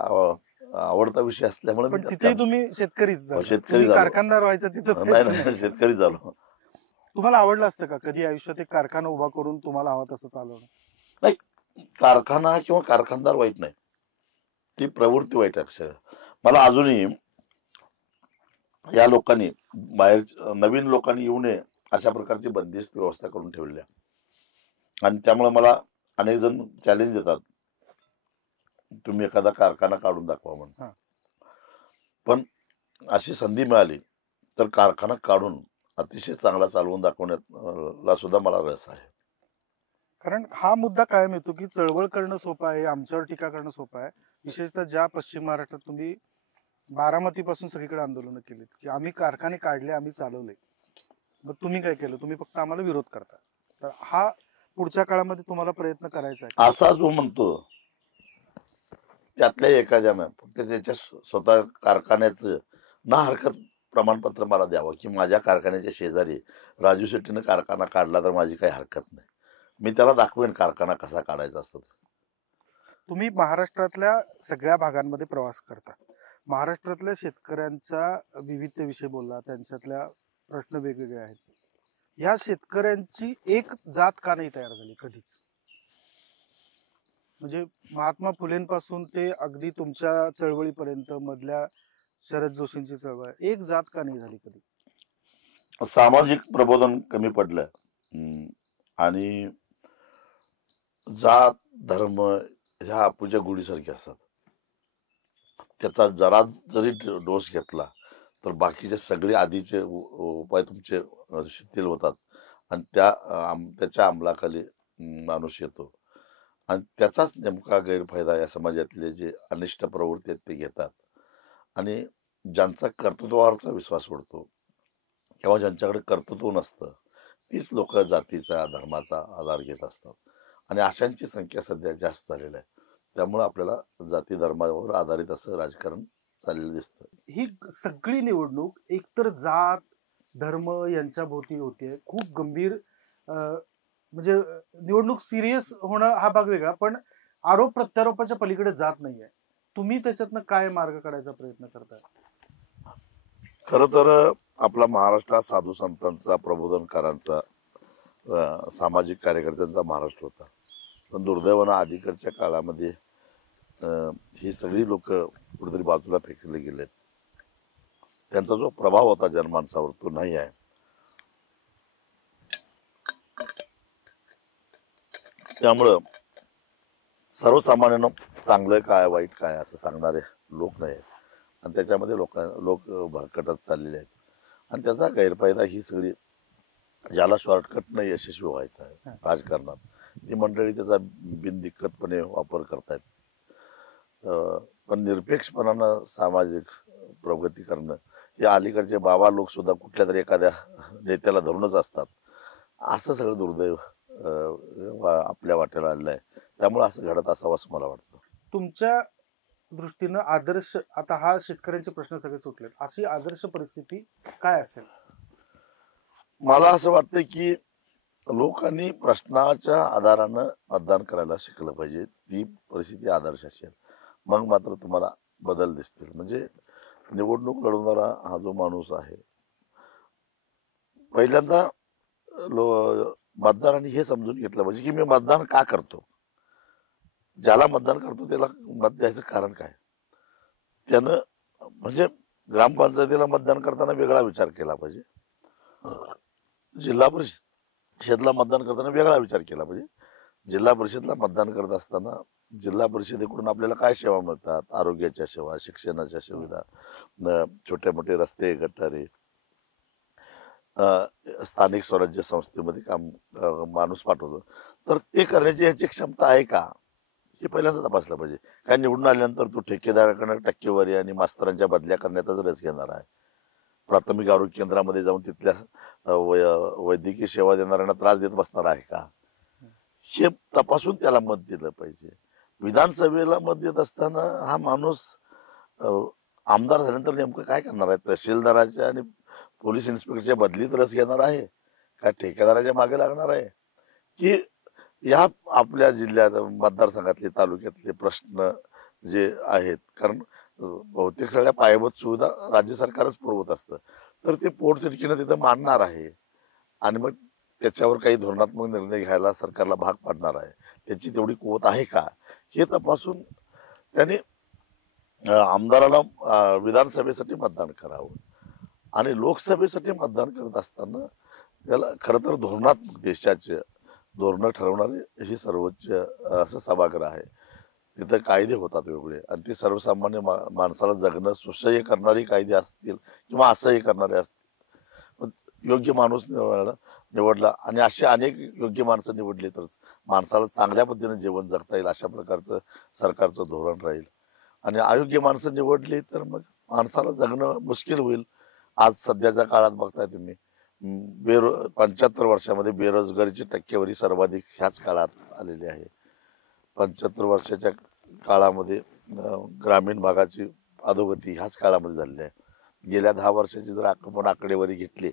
आवडता विषय असल्यामुळे मी पण त्यात तिथे काम- तुम्ही शेतकरीच झाला. शेतकरी तुम्ही झालो. कारखानदार व्हायचं तिथं नाही नाही, शेतकरी झालो. तुम्हाला आवडलं असतं का कधी आयुष्यात एक कारखाना उभा करून तुम्हाला हवा तसं चालवणं? नाही, कारखाना किंवा कारखानदार वाईट नाही, ती प्रवृत्ती वाईट आहे. अक्षर मला अजूनही या लोकांनी बाहेर नवीन लोकांनी येऊ नये अशा प्रकारची बंदिस्त व्यवस्था करून ठेवली आहे. आणि त्यामुळे मला अनेक जण चॅलेंज देतात, तुम्ही एखादा कारखाना काढून दाखवा म्हणून. हा. पण अशी संधी मिळाली तर कारखाना काढून अतिशय चांगला चालवून दाखवण्याला सुद्धा मला रस आहे. कारण हा मुद्दा कायम येतो की चळवळ करणं सोपं आहे, आमच्यावर टीका करणं सोपं आहे. विशेषतः ज्या पश्चिम महाराष्ट्रात तुम्ही बारामतीपासून सगळीकडे आंदोलनं केलीत की आम्ही कारखाने काढले, आम्ही चालवले, मग तुम्ही काय केलं? तुम्ही फक्त आम्हाला विरोध करता. तर हा पुढच्या काळामध्ये तुम्हाला प्रयत्न करायचा आहे. असा जो म्हणतो त्यातल्या एखाद्यानं फक्त त्याच्या स्वतः कारखान्याचं ना हरकत प्रमाणपत्र मला द्यावं की माझ्या कारखान्याच्या शेजारी राजू शेट्टीनं कारखाना काढला तर माझी काही हरकत नाही. मी त्याला दाखवेन कारखाना कसा काढायचा असतो. तुम्ही महाराष्ट्रातल्या सगळ्या भागांमध्ये प्रवास करता. महाराष्ट्रातल्या शेतकऱ्यांच्या विविधतेविषयी बोलला, त्यांच्यातल्या प्रश्न वेगवेगळे आहेत. या शेतकऱ्यांची एक जात का नाही तयार झाली कधीच? म्हणजे महात्मा फुलेंपासून ते अगदी तुमच्या चळवळीपर्यंत मधल्या शरद जोशींची चळवळ, एक जात का नाही झाली कधी? सामाजिक प्रबोधन कमी पडलं. आणि जात धर्म ह्या अपूच्या गुढीसारखे असतात. त्याचा जरा जरी डोस घेतला तर बाकीचे सगळे आधीचे उपाय तुमचे शिथिल होतात आणि त्याच्या अंमलाखाली माणूस येतो आणि त्याचाच नेमका गैरफायदा या समाजातले जे अनिष्ट प्रवृत्ती आहेत ते घेतात. आणि ज्यांचा कर्तृत्वावरचा विश्वास उडतो किंवा ज्यांच्याकडे कर्तृत्व नसतं तीच लोक जातीचा धर्माचा आधार घेत असतात आणि अशांची संख्या सध्या जास्त झालेली आहे. त्यामुळे आपल्याला जाती धर्मावर आधारित असं राजकारण चाललेलं दिसतं. ही सगळी निवडणूक एकतर जात धर्म यांच्या भोवती होते. खूप गंभीर म्हणजे निवडणूक सिरियस होणं हा भाग वेगळा, पण आरोप प्रत्यारोपाच्या पलीकडे जात नाहीये. तुम्ही त्याच्यातनं काय मार्ग काढायचा प्रयत्न करताय? खरं तर आपला महाराष्ट्र हा साधू संतांचा, प्रबोधनकारांचा, सामाजिक कार्यकर्त्यांचा महाराष्ट्र होता. पण दुर्दैवानं अलीकडच्या काळामध्ये अ, ही सगळी लोक कुठेतरी बाजूला फेकले गेलेत. त्यांचा जो प्रभाव होता जनमानसावर तो नाही आहे. त्यामुळं सर्वसामान्यांना चांगलं काय वाईट काय असं सांगणारे लोक नाही आहेत. आणि त्याच्यामध्ये लोक भरकटत चाललेले आहेत. आणि त्याचा गैरफायदा ही सगळी, ज्याला शॉर्टकटनं यशस्वी व्हायचं आहे राजकारणात, ती मंडळी त्याचा बिनदिक्कतपणे वापर करतायत. पण निरपेक्षपणानं सामाजिक प्रगती करणं हे अलीकडचे बाबा लोक सुद्धा कुठल्या तरी एखाद्या नेत्याला धरूनच असतात. असं सगळं दुर्दैव आपल्या वाट्याला आलेलं आहे. त्यामुळे असं घडत असावं असं मला वाटतं. तुमच्या दृष्टीनं आदर्श, आता हा शेतकऱ्यांचे प्रश्न सगळे सुटलेत, अशी आदर्श परिस्थिती काय असेल? मला असं वाटतं की लोकांनी प्रश्नाच्या आधारानं मतदान करायला शिकलं पाहिजे. ती परिस्थिती आदर्श असेल, मग मात्र तुम्हाला बदल दिसतील. म्हणजे निवडणूक लढवणारा हा जो माणूस आहे, पहिल्यांदा मतदारांनी हे समजून घेतलं पाहिजे की मी मतदान का करतो. ज्याला मतदान करतो त्याला मत द्यायचं कारण काय. त्यानं म्हणजे ग्रामपंचायतीला मतदान करताना वेगळा विचार केला पाहिजे, जिल्हा परिषदेला मतदान करताना वेगळा विचार केला पाहिजे. जिल्हा परिषदला मतदान करत असताना जिल्हा परिषदेकडून आपल्याला काय सेवा मिळतात, आरोग्याच्या सेवा, शिक्षणाच्या सुविधा, छोटे मोठे रस्ते, गटारे, स्थानिक स्वराज्य संस्थेमध्ये काम माणूस पाठवतो, तर ते करण्याची याची क्षमता आहे का हे पहिल्यांदा तपासलं पाहिजे. काय निवडून आल्यानंतर तो ठेकेदाराकडे टक्केवारी आणि मास्तरांच्या बदल्या करण्याचाच रस घेणार आहे. प्राथमिक आरोग्य केंद्रामध्ये जाऊन तिथल्या वैद्यकीय सेवा देणाऱ्यांना त्रास देत बसणार आहे का, हे तपासून त्याला मत दिलं पाहिजे. विधानसभेला मत देत असताना हा माणूस आमदार झाल्यानंतर नेमकं काय करणार आहे. तहसीलदाराच्या आणि पोलीस इन्स्पेक्टरच्या बदलीत रस घेणार आहे का, ठेकेदाराच्या मागे लागणार आहे, की या आपल्या जिल्ह्यात मतदारसंघातले तालुक्यातले प्रश्न जे आहेत, कारण बहुतेक सगळ्या पायाभूत सुविधा राज्य सरकारच पुरवत असतं, तर ते पोटतिडकीनं तिथं मांडणार आहे आणि मग त्याच्यावर काही धोरणात्मक निर्णय घ्यायला सरकारला भाग पाडणार आहे. त्याची तेवढी कुवत आहे का हे तपासून त्याने आमदाराला विधानसभेसाठी मतदान करावं. आणि लोकसभेसाठी मतदान करत असताना त्याला खरं तर धोरणात्मक, देशाचे धोरणं ठरवणारे हे सर्वोच्च असं सभागृह आहे. तिथं कायदे होतात वेगळे, आणि ते सर्वसामान्य माणसाला जगणं सुसह्य करणारे कायदे असतील किंवा असह्य करणारे असतील. योग्य माणूस निवडला आणि असे अनेक योग्य माणसं निवडली तर माणसाला चांगल्या पद्धतीने जीवन जगता येईल, अशा प्रकारचं सरकारचं धोरण राहील. आणि अयोग्य माणसं निवडली तर मग माणसाला जगणं मुश्किल होईल. आज सध्याच्या काळात बघताय तुम्ही, 75 वर्षामध्ये बेरोजगारीची टक्केवारी सर्वाधिक ह्याच काळात आलेली आहे. 75 वर्षाच्या काळामध्ये ग्रामीण भागाची अधोगती ह्याच काळामध्ये झालेली आहे. गेल्या 10 वर्षाची जर आपण आकडेवारी घेतली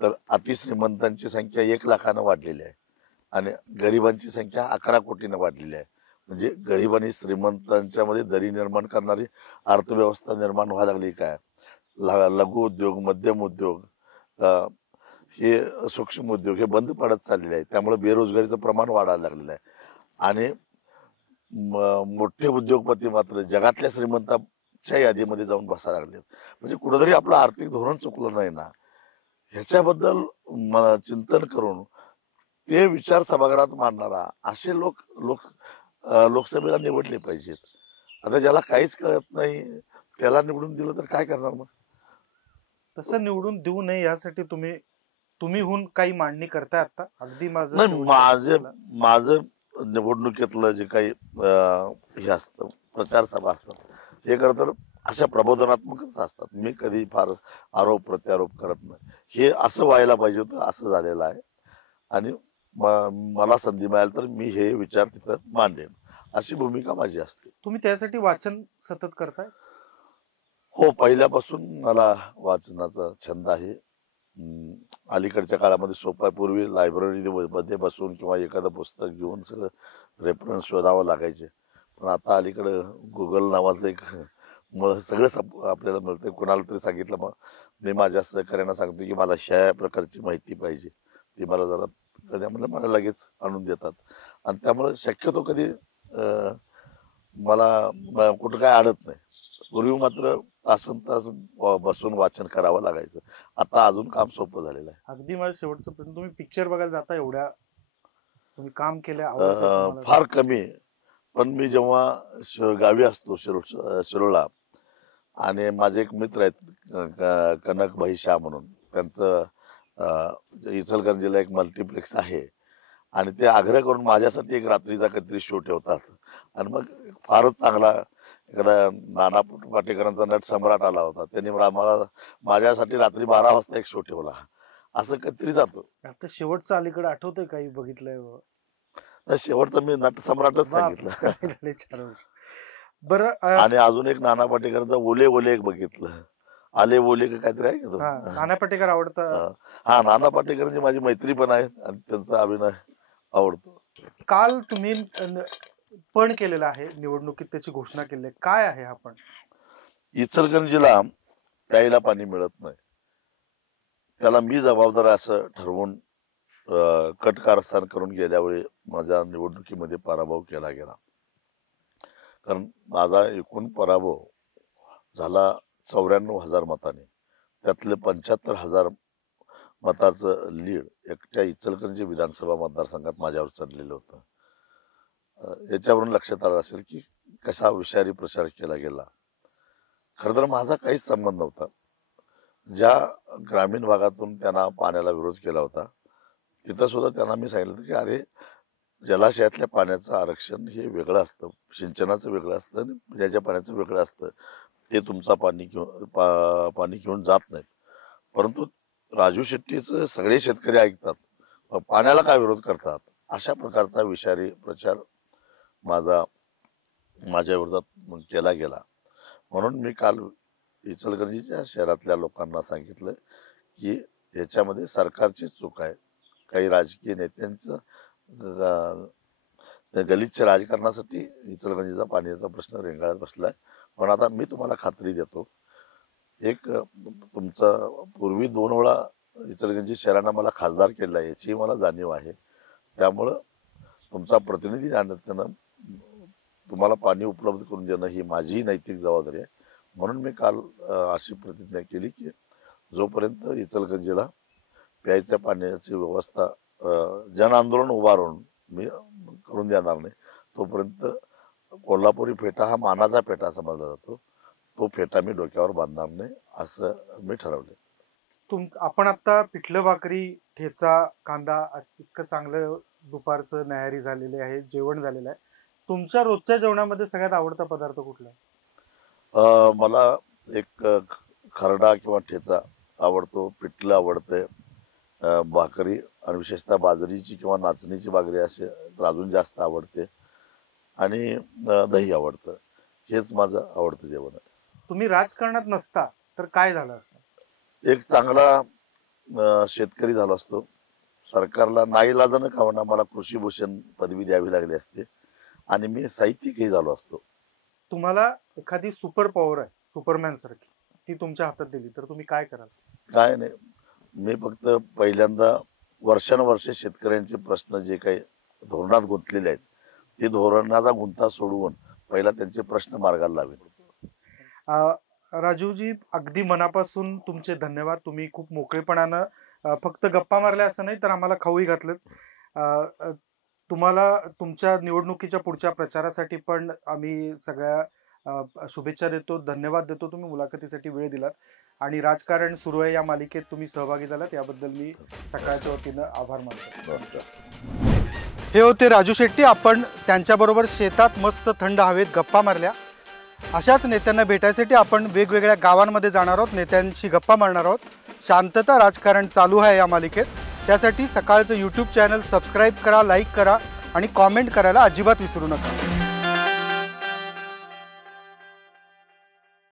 तर अतिश्रीमंतांची संख्या 1 लाखानं वाढलेली आहे आणि गरिबांची संख्या 11 कोटीनं वाढलेली आहे. म्हणजे गरीब आणि श्रीमंतांच्या मध्ये दरी निर्माण करणारी अर्थव्यवस्था निर्माण व्हायला लागली. काय लघु उद्योग, मध्यम उद्योग, हे सूक्ष्म उद्योग हे बंद पडत चाललेले आहे. त्यामुळे बेरोजगारीचं प्रमाण वाढायला लागलेलं आहे आणि मोठे उद्योगपती मात्र जगातल्या श्रीमंतांच्या यादीमध्ये जाऊन बसायला लागलेत. म्हणजे कुठेतरी आपलं आर्थिक धोरण चुकलं नाही ना, ह्याच्याबद्दल चिंतन करून ते विचार सभागृहात मांडणारा असे लोकसभेला निवडले पाहिजेत. आता ज्याला काहीच कळत नाही त्याला निवडून दिलं तर काय करणार मग. तसं निवडून देऊ नये यासाठी तुम्हीहून काही मांडणी करताय आता? अगदी माझं निवडणुकीतलं जे काही हे असतं, प्रचार सभा असतात, हे खरं तर अशा प्रबोधनात्मकच असतात. मी कधी फार आरोप प्रत्यारोप करत नाही. हे असं व्हायला पाहिजे होतं, असं झालेलं आहे आणि मला संधी मिळाली तर मी हे विचार तिथं मांडेन, अशी भूमिका माझी असते. तुम्ही त्यासाठी वाचन सतत करताय? हो, पहिल्यापासून मला वाचनाचा छंद आहे. अलीकडच्या काळामध्ये सोपा, पूर्वी लायब्ररीमध्ये बसून किंवा एखादं पुस्तक घेऊन सगळं रेफरन्स शोधावं लागायचे, पण आता अलीकडं गुगल नावाचं एक सगळंच आपल्याला मिळतं. कोणाला तरी सांगितलं मी माझ्या सहकार्यांना सांगतो की मला ह्या प्रकारची माहिती पाहिजे, ती मला जरा कधी म्हणलं मला लगेच आणून देतात. आणि त्यामुळे शक्यतो कधी मला कुठं काय अडत नाही. पूर्वी मात्र तासन तास बसून वाचन करावं लागायचं. आता अजून काम सोपं झालेलं आहे. अगदी माझं शेवटचं प्रश्न, तुम्ही पिक्चर बघायला जाता एवढ्या तुम्ही काम केलं आवडतं तुम्हाला? फार कमी. पण मी जेव्हा गावी असतो शिरोळला, आणि माझे एक मित्र आहेत कनक भाई शाह म्हणून, त्यांचं इचलकरंजीला एक मल्टिप्लेक्स आहे, आणि ते आग्रह करून माझ्यासाठी एक रात्रीचा काहीतरी शो ठेवतात. आणि मग फारच चांगला एखादा नाना पाटेकरांचा नट सम्राट आला होता, त्यांनी मला माझ्यासाठी रात्री 12 वाजता एक शो ठेवला. असं कधीतरी जातो. आता शेवटचं अलीकडे आठवतंय काही बघितलंय? शेवटचं मी नट सम्राटच सांगितलं. लय छान होतं. बरं आणि अजून एक नाना पाटेकरांचा ओले ओले एक बघितलं, आले ओले का काहीतरी आहे का तो? नाना पाटेकर आवडतं. हा, नाना पाटेकरांची माझी मैत्री पण आहे आणि त्यांचा अभिनय आवडतो. काल तुम्ही पण केलेला आहे निवडणुकीत, त्याची घोषणा केली आहे, काय आहे हा पण? इचलकरंजीला प्यायला पाणी मिळत नाही, त्याला मी जबाबदार असं ठरवून कट कारस्थान करून गेल्यावेळी माझ्या निवडणुकीमध्ये पराभव केला गेला. कारण माझा एकूण पराभव झाला 94,000 मतांनी. त्यातले 75,000 मताचं लीड एकट्या इचलकरंजी विधानसभा मतदारसंघात माझ्यावर चाललेलं होतं. याच्यावरून लक्षात आलं असेल की कसा विषारी प्रचार केला गेला. खरं तर माझा काहीच संबंध नव्हता. ज्या ग्रामीण भागातून त्यांना पाण्याला विरोध केला होता, तिथं सुद्धा त्यांना मी सांगितलं की अरे, जलाशयातल्या पाण्याचं आरक्षण हे वेगळं असतं, सिंचनाचं वेगळं असतं आणि पिण्याच्या पाण्याचं वेगळं असतं. ते तुमचा पाणी घेऊन जात नाहीत. परंतु राजू शेट्टीचं सगळे शेतकरी ऐकतात, पाण्याला काय विरोध करतात, अशा प्रकारचा विषारी प्रचार माझ्या विरोधात केला गेला. म्हणून मी काल इचलकरंजीच्या शहरातल्या लोकांना सांगितलं की याच्यामध्ये सरकारची चूक आहे. काही राजकीय नेत्यांचं गलिच्छ राजकारणासाठी इचलकरंजीचा पाण्याचा प्रश्न रेंगाळत बसलाय. पण आता मी तुम्हाला खात्री देतो, एक तुमचा पूर्वी 2 वेळा इचलकरंजी शहरानं मला खासदार केला आहे याची मला जाणीव आहे. त्यामुळं तुमचा प्रतिनिधी आणण्यानं तुम्हाला पाणी उपलब्ध करून देणं ही माझी नैतिक जबाबदारी आहे. म्हणून मी काल अशी प्रतिज्ञा केली की जोपर्यंत इचलकरंजीला प्यायच्या पाण्याची व्यवस्था जन आंदोलन उभारून मी करून देणार नाही, तोपर्यंत कोल्हापुरी फेटा हा मानाचा फेटा समजला जातो, तो फेटा मी डोक्यावर बांधणार नाही असं मी ठरवले. आपण आता पिठलं भाकरी, ठेचा, कांदा इतकं चांगलं दुपारचं न्याहारी झालेले आहे, जेवण झालेलं आहे. तुमच्या रोजच्या जेवणामध्ये सगळ्यात आवडता पदार्थ कुठला? मला एक खरडा किंवा ठेचा आवडतो, पिठलं आवडते, भाकरी आणि विशेषतः बाजरीची किंवा नाचणीची भाकरी असे अजून जास्त आवडते, आणि दही आवडतं. हेच माझं आवडतं जेवण आहे. तुम्ही राजकारणात नसता तर काय झालं असतं? एक चांगला शेतकरी झालो असतो. सरकारला नाईलाजानं का होईना मला कृषीभूषण पदवी द्यावी लागली असते आणि मी साहित्यिकही झालो असतो. तुम्हाला एखादी सुपर पॉवर आहे, सुपरमॅन सारखी, ती तुमच्या हातात दिली तर तुम्ही काय कराल? काय नाही, मी फक्त पहिल्यांदा वर्षानुवर्षे शेतकऱ्यांचे प्रश्न जे काही धोरणात गुंतलेले आहेत ते धोरणाचा गुंता सोडवून पहिला त्यांचे प्रश्न मार्गाला लावेल. राजूजी, अगदी मनापासून तुमचे धन्यवाद. तुम्ही खूप मोकळेपणानं फक्त गप्पा मारल्या असं नाही तर आम्हाला खाऊही घातलं. तुम्हाला तुमच्या निवडणुकीच्या पुढच्या प्रचारासाठी पण आम्ही सगळ्या शुभेच्छा देतो, धन्यवाद देतो. तुम्ही मुलाखतीसाठी वेळ दिलात आणि राजकारण सुरू आहे या मालिकेत तुम्ही सहभागी झालात, याबद्दल मी सकाळच्या वतीनं आभार मानतो. हे होते राजू शेट्टी. आपण त्यांच्याबरोबर शेतात मस्त थंड हवेत गप्पा मारल्या. अशाच नेत्यांना भेटायसाठी आपण वेगवेगळ्या गावांमध्ये जाणार आहोत, नेत्यांशी गप्पा मारणार आहोत. शांतता राजकारण चालू आहे या मालिकेत. त्यासाठी सकाळचं यूट्यूब चॅनल सबस्क्राईब करा, लाईक करा आणि कॉमेंट करायला अजिबात विसरू नका.